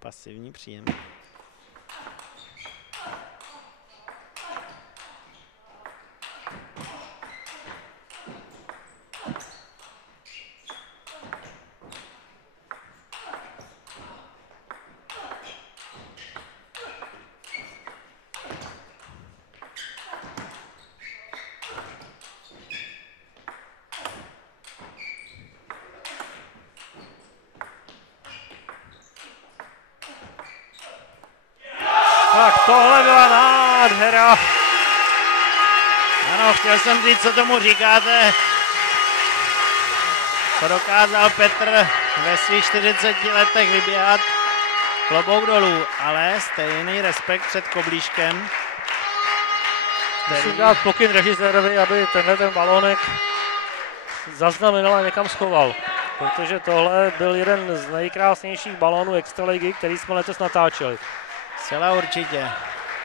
pasivní příjem. Tak tohle byla nádhera. Ano, chtěl jsem říct, co tomu říkáte. Co dokázal Petr ve svých 40 letech vyběhat, klobouk dolů, ale stejný respekt před Koblíškem. Musím dát pokyn režisérovi, aby tenhle ten balónek zaznamenal a někam schoval. Protože tohle byl jeden z nejkrásnějších balónů extraligy, který jsme letos natáčeli. Zcela určitě.